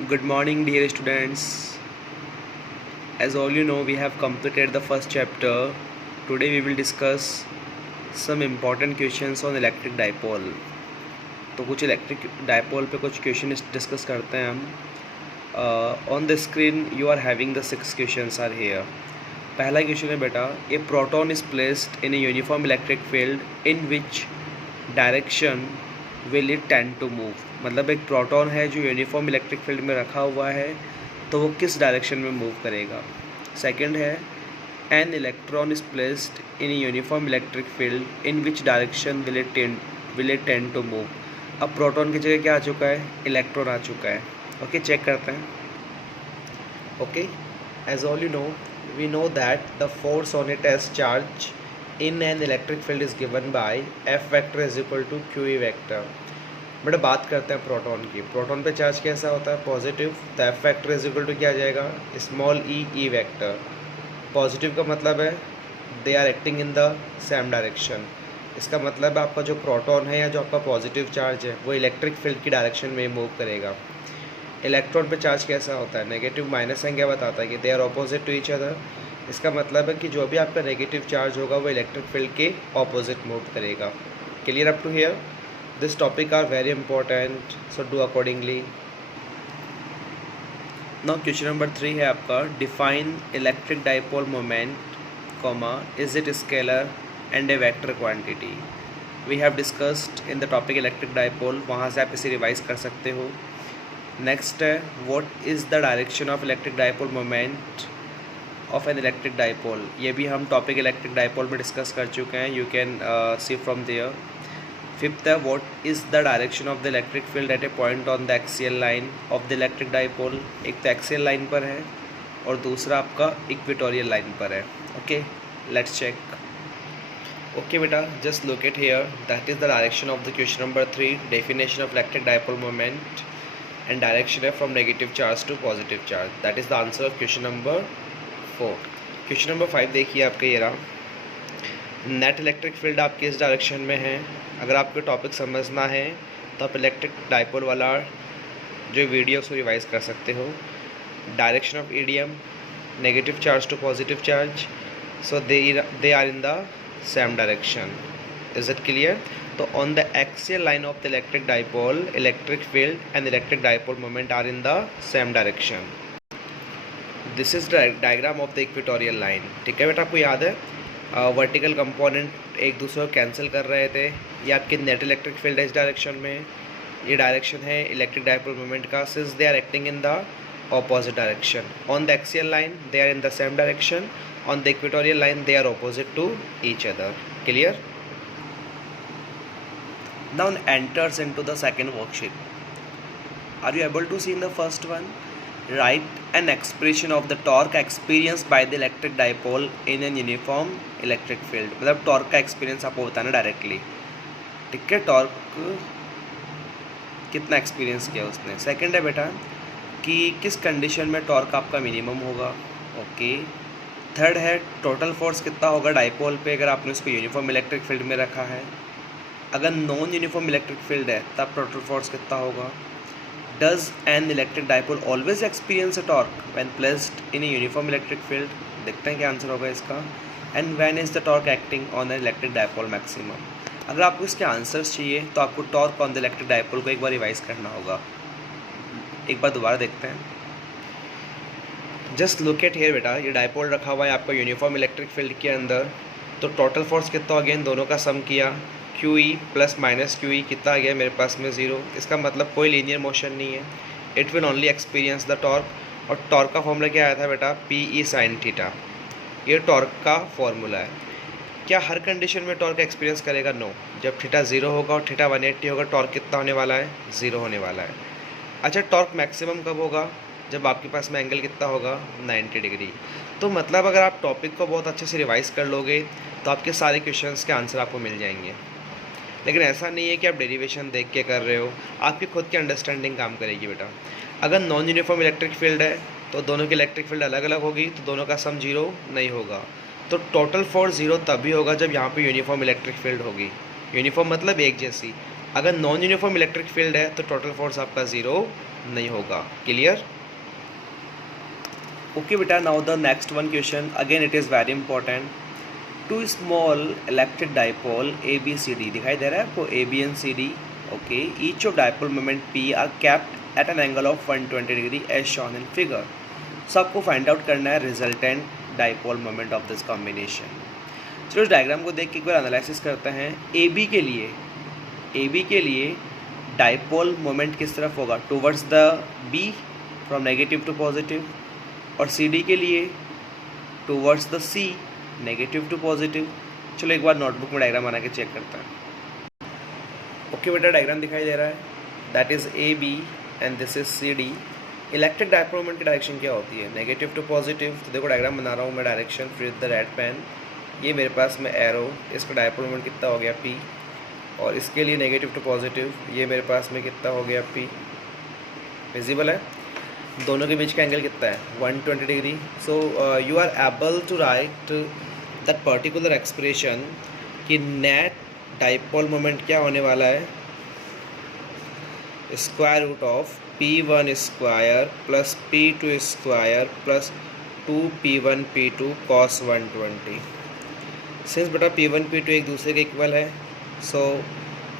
Good morning, dear students. As all you know, we have completed the first chapter. Today, we will discuss some important questions on electric dipole. तो कुछ electric dipole पे कुछ question discuss करते हैं हम. On the screen you are having the 6 questions are here. पहला question है बेटा, a proton is placed in a uniform electric field in which direction will it tend to move. मतलब एक प्रोटॉन है जो यूनिफॉर्म इलेक्ट्रिक फील्ड में रखा हुआ है, तो वो किस डायरेक्शन में मूव करेगा. सेकंड है, an electron is placed in a uniform electric field in which direction will it tend to move. अब प्रोटॉन की जगह क्या आ चुका है, इलेक्ट्रॉन आ चुका है. ओके, चेक करते हैं. Okay, as all you know, we know that the force on a test charge in an electric field is given by F vector is equal to QE vector. But बात करते हैं proton की. Proton पे charge कैसा होता है, positive. तो F vector is equal to क्या आ जाएगा, स्मॉल e वेक्टर. पॉजिटिव का मतलब है they are acting in the same direction. इसका मतलब है आपका जो प्रोटॉन है या जो आपका पॉजिटिव चार्ज है वो इलेक्ट्रिक फील्ड की डायरेक्शन में मूव करेगा. इलेक्ट्रॉन पे चार्ज कैसा होता है, नेगेटिव माइनस साइन क्या बताता है कि they are opposite to each other. इसका मतलब है कि जो भी आपका नेगेटिव चार्ज होगा वो इलेक्ट्रिक फील्ड के ऑपोजिट मूव करेगा. Clear up to here? This topic are very important, so do accordingly. Now question number 3 है आपका, define electric dipole moment comma is it scalar and a vector quantity. We have discussed in the topic electric dipole, वहाँ से आप इसे revise कर सकते हो. Next है, what is the direction of electric dipole moment of an electric dipole. ये भी हम टॉपिक इलेक्ट्रिक डाइपोल में डिस्कस कर चुके हैं, you can see from there. Fifth है, what is the direction of the electric field at a point on the axial line of the electric dipole. एक तो एक्सियल लाइन पर है और दूसरा आपका इक्वेटोरियल लाइन पर है. Okay, let's check. ओके बेटा, just look at here, that is the direction of the question number 3, definition of electric dipole moment and direction है from negative charge to positive charge. That is the answer of question number 4. Question number 5 देखिए आपका ये रहा. Net electric field आपके इस direction में है. अगर आपको टॉपिक समझना है तो आप इलेक्ट्रिक डाइपोल वाला जो वीडियो उसको रिवाइज कर सकते हो. Direction of EDM, negative charge to positive charge, so they are in the same direction. Is it clear? तो on the axial line of the electric dipole, electric field and electric dipole moment are in the same direction. This is diagram of the equatorial line. ठीक है बेटा, आपको याद है vertical component एक दूसरे को कैंसिल कर रहे थे. ये आपकी नेट इलेक्ट्रिक फील्ड है इस डायरेक्शन में, ये डायरेक्शन है इलेक्ट्रिक डाइपोल मोमेंट का, since they are acting in the opposite direction. On the axial line they are in the same direction, on the equatorial line they are opposite to each other. Clear? Now enters into the second worksheet. Are you able to see in the first one? Write an expression of the torque experienced by the electric dipole in an uniform electric field. मतलब torque का experience आपको बताना directly. ठीक है, torque कितना experience किया उसने. Second है बेटा कि किस कंडीशन में टॉर्क आपका मिनिमम होगा. ओके. थर्ड है, टोटल फोर्स कितना होगा डाइपोल पे अगर आपने उसको यूनिफॉर्म इलेक्ट्रिक फील्ड में रखा है. अगर नॉन यूनिफॉर्म इलेक्ट्रिक फील्ड है तब टोटल फोर्स कितना होगा. Does N electric dipole always experience a torque when placed in a uniform electric field. देखते हैं क्या आंसर होगा इसका. And when is the torque acting on an electric dipole maximum. अगर आपको इसके आंसर्स चाहिए तो आपको torque on the electric dipole को एक बार रिवाइज करना होगा. एक बार दोबारा देखते हैं. जस्ट लुक एट हियर बेटा, ये डाइपोल रखा हुआ है आपका यूनिफॉर्म इलेक्ट्रिक फील्ड के अंदर. तो टोटल फोर्स कितना हो गया, इन दोनों का सम किया, QE प्लस माइनस QE कितना आ गया मेरे पास में 0. इसका मतलब कोई लीनियर मोशन नहीं है. It will only experience the torque. और टॉर्क का फॉर्मूला क्या आया था बेटा, PE sin थीटा. ये टॉर्क का फॉर्मूला है. क्या हर कंडीशन में टॉर्क एक्सपीरियंस करेगा? नो. जब थीटा 0 होगा और थीटा 180 होगा, टॉर्क कितना होने वाला है, 0 होने वाला है. अच्छा, टॉर्क मैक्सिमम कब होगा, जब आपके पास में एंगल कितना होगा, 90 डिग्री. तो मतलब अगर आप टॉपिक को बहुत अच्छे से रिवाइज कर लोगे तो आपके सारे क्वेश्चंस के आंसर आपको मिल जाएंगे. लेकिन ऐसा नहीं है कि आप डेरिवेशन देख के कर रहे हो, आपकी खुद की अंडरस्टैंडिंग काम करेगी बेटा. अगर नॉन यूनिफॉर्म इलेक्ट्रिक फील्ड है तो दोनों की इलेक्ट्रिक फील्ड अलग अलग होगी, तो दोनों का सम 0 नहीं होगा. तो टोटल फोर्स 0 तभी होगा जब यहाँ पे यूनिफॉर्म इलेक्ट्रिक फील्ड होगी. यूनिफॉर्म मतलब एक जैसी. अगर नॉन यूनिफॉर्म इलेक्ट्रिक फील्ड है तो टोटल फोर्स आपका ज़ीरो नहीं होगा। क्लियर? ओके बेटा, now the next one question, again it is very important. Two small electric dipole A B C D, दिखाई दे रहा है आपको A B and C D. Okay, each of dipole moment P are kept at an angle of 120 degree as shown in figure. So आपको find out करना है resultant dipole moment of this combination. चलो इस diagram को देख के एक बार analysis करते हैं। ए बी के लिए डाइपोल मोमेंट किस तरफ होगा? Towards the B, from negative to positive. और सी डी के लिए towards the C, negative to positive. चलो एक बार नोटबुक में डायग्राम बना के चेक करते हैं। ओके बेटा, डायग्राम दिखाई दे रहा है, that is A B and this is C D. Electric dipole moment की डायरेक्शन क्या होती है? Negative to positive. तो देखो डायग्राम बना रहा हूँ मैं, direction with the red pen. ये मेरे पास में एरो, इसका डाइपोल मोमेंट कितना हो गया P, और इसके लिए नेगेटिव टू पॉजिटिव, ये मेरे पास में कितना हो गया P। विजिबल है? दोनों के बीच का एंगल कितना है? 120 degree. So you are able to write that particular expression कि नेट डाइपोल मोमेंट क्या होने वाला है? Square root of P1 square plus P2 square plus 2P1 P2 cos 120। Since बेटा P1 P2 एक दूसरे के इक्वल है, so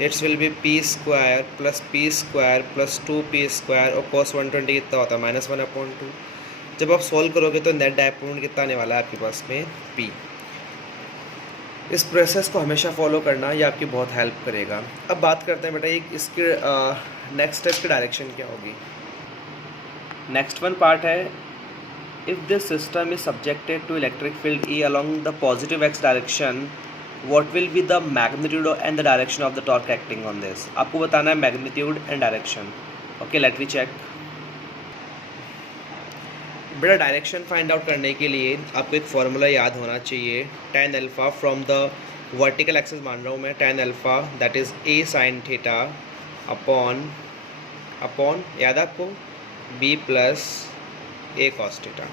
it's will be P square plus P square plus 2P square, और cos 120 कितना होता है? -1/2। जब आप सॉल्व करोगे तो नेट डाइपोल मोमेंट कितना आने वाला है आपके पास में? P। इस प्रोसेस को हमेशा फॉलो करना, ये आपकी बहुत हेल्प करेगा। अब बात करते हैं बेटा एक इसके नेक्स्ट स्टेप की डायरेक्शन क्या होगी। नेक्स्ट वन पार्ट है, if this system is subjected to electric field E along the positive x direction, what will be the magnitude and the direction of the torque acting on this? आपको बताना है magnitude and direction. Okay, let me check. बेटा direction find out करने के लिए आपको एक formula याद होना चाहिए, tan alpha from the vertical axis मान रहा हूँ मैं, tan alpha that is A sin theta upon याद है आपको B plus A cos theta.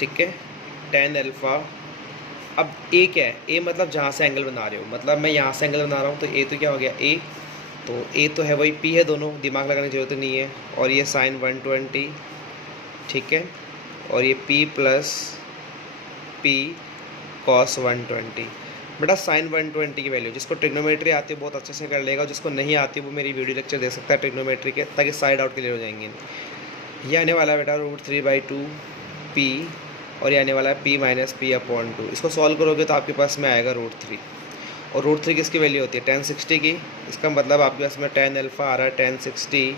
ठीक है, tan अल्फ़ा। अब A क्या है? A मतलब जहाँ से एंगल बना रहे हो, मतलब मैं यहाँ से एंगल बना रहा हूँ तो A तो क्या हो गया? A। तो A तो है वही P है, दोनों दिमाग लगाने की जरूरत नहीं है। और ये sin 120, ठीक है, और ये P प्लस P cos 120। बेटा साइन 120 की वैल्यू जिसको ट्रिग्नोमेट्री आती है बहुत अच्छे से कर लेगा, जिसको नहीं आती वो मेरी वीडियो लेक्चर देख सकता है ट्रिग्नोमेट्री के, ताकि साइड आउट क्लियर हो जाएंगे। ये आने वाला है बेटा √3/2 P, और ये आने वाला है P माइनस P/2। इसको सॉल्व करोगे तो आपके पास में आएगा √3, और √3 किसकी वैल्यू होती है? tan 60 की। इसका मतलब आपके पास में tan अल्फ़ा आ रहा है tan 60,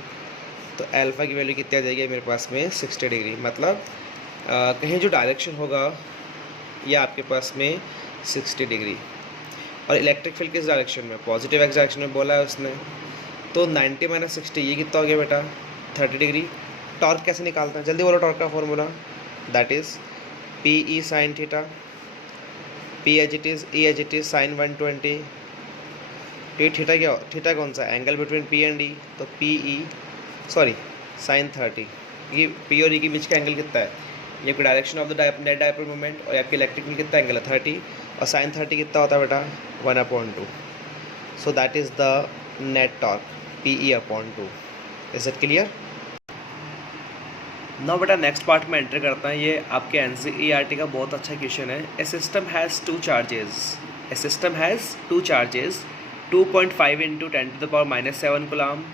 तो अल्फ़ा की वैल्यू कितनी आ जाएगी मेरे पास में? 60 डिग्री। मतलब कहीं जो डायरेक्शन होगा ये आपके पास में 60 डिग्री। और इलेक्ट्रिक फील्ड किस डायरेक्शन में? पॉजिटिव एक्स डायरेक्शन में बोला है उसने। तो 90 - 60 ये कितना हो गया बेटा? 30 डिग्री। टॉर्क कैसे निकालते हैं? जल्दी बोलो टॉर्क का formula. That is PE sin theta, P as it is, E as it is sin 120। तो थीटा क्या? थीटा कौन सा? Angle between P and E, तो PE sin 30। ये P और E के बीच का एंगल कितना है? ये आपकी direction of the net dipole moment, और आपकी इलेक्ट्रिक फील्ड कितना एंगल है? 30, और sin 30 कितना होता है बेटा? 1/2। So that is the net torque PE/2। Is it clear? Now बेटा नेक्स्ट पार्ट में एंटर करता है। ये आपके NCERT का बहुत अच्छा क्वेश्चन है। A system has two charges 2.5 × 10⁻⁷ coulomb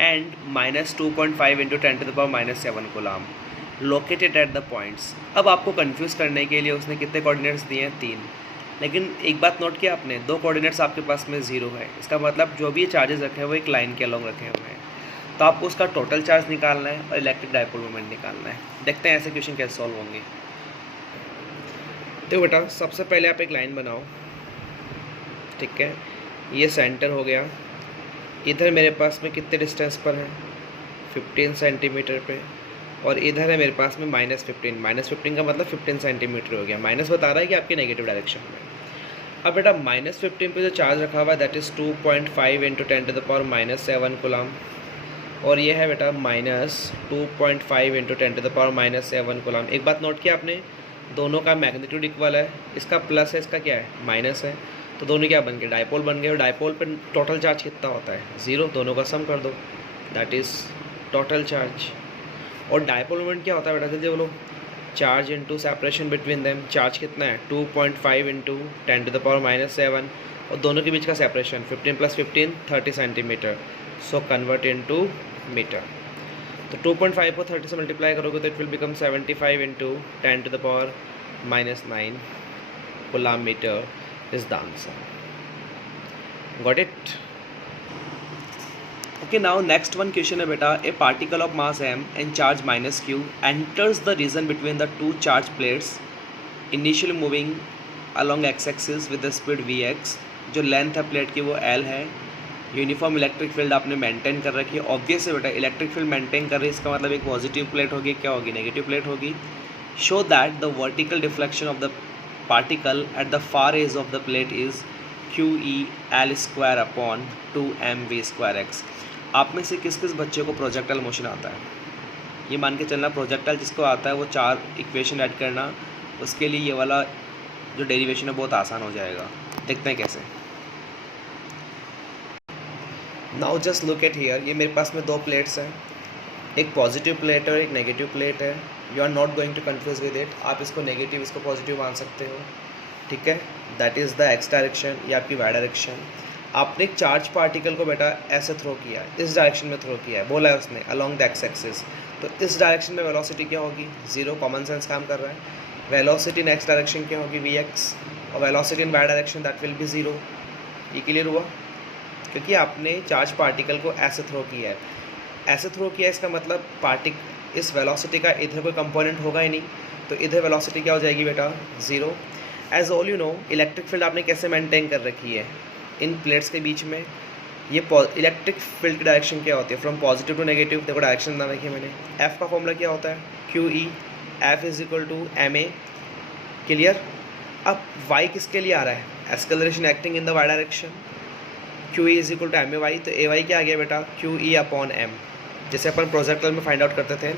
and -2.5 × 10⁻⁷ coulomb located at the points. अब आपको कंफ्यूज करने के लिए उसने कितने कोऑर्डिनेट्स दिए हैं? 3। लेकिन एक बात नोट किया आपने, 2 कोऑर्डिनेट्स आपके पास में 0 है। इसका मतलब जो भी चार्जेस रखे हैं वो एक लाइन के अलॉन्ग रखे हुए हैं। तो आपको उसका टोटल चार्ज निकालना है और इलेक्ट्रिक डाइपोल मोमेंट निकालना है। देखते हैं ऐसे क्वेश्चन कैसे सॉल्व होंगे। तो बेटा सबसे पहले आप एक लाइन बनाओ, ठीक है, ये सेंटर हो गया। इधर मेरे पास में कितने डिस्टेंस पर है? 15 सेंटीमीटर पे, और इधर है मेरे पास में -15 का मतलब 15 सेंटीमीटर हो गया। माइनस बता रहा है कि आपके नेगेटिव डायरेक्शन में। अब बेटा -15 पे जो चार्ज रखा हुआ है दैट इज़ 2.5 × 10⁻⁷ कूलम, और ये है बेटा -2.5 × 10⁻⁷ कूलम। एक बात नोट किया आपने, दोनों का मैग्नीट्यूड इक्वल है। इसका प्लस है, इसका क्या है? माइनस है। तो दोनों क्या बन गए, डायपोल बन गए। और डायपोल पे टोटल चार्ज कितना होता है, 0, दोनों का सम कर दो, दैट इज़ टोटल चार्ज। और डायपोल मोमेंट क्या होता है बेटा, जल्दी बोलो, charge into separation between them. Charge कितना है, 2.5 इंटू 10⁻⁻7, और दोनों के बीच का separation 15 + 15 30 centimetre. So convert into metre. तो 2.5 को 30 से मल्टीप्लाई करोगे तो it will become 75 into 10⁻⁹ coulomb metre is the answer. Got it? Okay, now next one question है बेटा, a particle of mass m and charge -q enters the region between the two charge plates initially moving along x axis with the speed vx। जो length है plate की वो l है। Uniform electric field आपने maintain कर रखी है। Obvious है बेटा, इलेक्ट्रिक फील्ड मेंटेन कर रही है, इसका मतलब एक पॉजिटिव प्लेट होगी, क्या होगी, नेगेटिव प्लेट होगी। Show that the vertical deflection of the particle at the far edge of the plate is QE_L²/2mv²x। आप में से किस किस बच्चे को प्रोजेक्टाइल मोशन आता है? ये मान के चलना, प्रोजेक्टाइल जिसको आता है वो 4 इक्वेशन ऐड करना, उसके लिए ये वाला जो डेरिवेशन है बहुत आसान हो जाएगा। देखते हैं कैसे। Now just look at here, ये मेरे पास में 2 प्लेट्स हैं, एक पॉजिटिव प्लेट है और एक नेगेटिव प्लेट है। You are not going to confuse with it. आप इसको नेगेटिव, इसको पॉजिटिव मान सकते हो, ठीक है। That is the x direction, ये आपकी वाई डायरेक्शन। आपने एक चार्ज पार्टिकल को बेटा ऐसे थ्रो किया, इस डायरेक्शन में थ्रो किया है, बोला है उसने अलॉन्ग द एक्स एक्सिस। तो इस डायरेक्शन में वेलोसिटी क्या होगी, 0, कॉमन सेंस काम कर रहा है। वेलोसिटी इन एक्स डायरेक्शन क्या होगी, vx, और velocity in Y direction that will be 0। ये क्लियर हुआ? क्योंकि आपने चार्ज पार्टिकल को ऐसे थ्रो किया है, ऐसे थ्रो किया, इसका मतलब इस वेलोसिटी का इधर कोई कंपोनेंट होगा ही नहीं, तो इधर वेलोसिटी क्या हो जाएगी बेटा, 0। As all you know, electric field आपने कैसे मेंटेन कर रखी है इन प्लेट्स के बीच में। ये इलेक्ट्रिक फील्ड की डायरेक्शन क्या होती है, फ्रॉम पॉजिटिव टू नेगेटिव। देखो डायरेक्शन बना रखी है मैंने। एफ का फॉर्मूला क्या होता है, QE, F = ma। क्लियर? अब y किसके लिए आ रहा है, acceleration acting in the Y direction. QE = ma, तो ay क्या आ गया बेटा, QE/m, जैसे अपन प्रोजेक्टाइल में फाइंड आउट करते थे।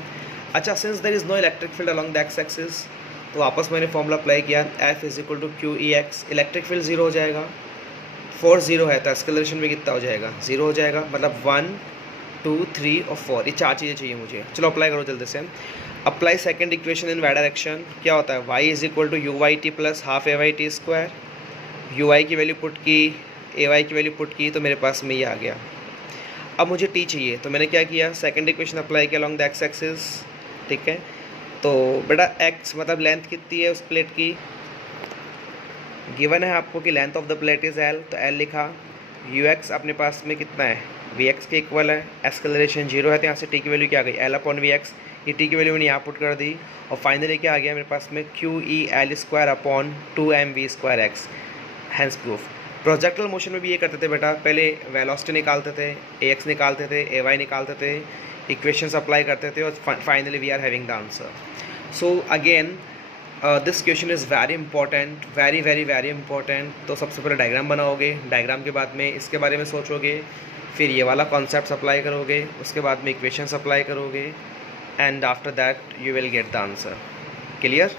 अच्छा, since there is no electric field along the X axis, तो वापस मैंने फॉर्मूला अप्लाई किया, F = QEx। इलेक्ट्रिक फील्ड 0 हो जाएगा, फोर्स 0 है तो एक्सेलरेशन भी कितना हो जाएगा, 0 हो जाएगा। मतलब 1, 2, 3 और 4, ये 4 चीज़ें चाहिए मुझे। चलो अप्लाई करो जल्दी से। Apply second equation in Y direction. क्या होता है, y = uyt + ½ AYT²। ui की वैल्यू पुट की, ay की वैल्यू पुट की, तो मेरे पास में ये आ गया। अब मुझे t चाहिए, तो मैंने क्या किया, सेकंड इक्वेशन अप्लाई किया अलॉन्ग द एक्स एक्सिस, ठीक है। तो बेटा x मतलब लेंथ कितनी है उस प्लेट की, गिवन है आपको कि length of the plate is l, तो l लिखा। ux अपने पास में कितना है, vx के इक्वल है। एक्सेलरेशन 0 है, तो यहाँ से t की वैल्यू क्या आ गई, L/vx। ये t की वैल्यू मैंने यहाँ पुट कर दी, और फाइनली क्या आ गया मेरे पास में, QEL²/2mv²x। Hence proof. Projectile motion में भी ये करते थे बेटा, पहले वेलोसिटी निकालते थे, ax निकालते थे, ay निकालते थे, इक्वेशंस अप्लाई करते थे, और finally we are having the answer. So again this question is very important, very very very important. तो सबसे पहले डायग्राम बनाओगे, डायग्राम के बाद में इसके बारे में सोचोगे, फिर ये वाला कॉन्सेप्ट अप्लाई करोगे, उसके बाद में इक्वेशंस अप्लाई करोगे, and after that you will get the answer. Clear?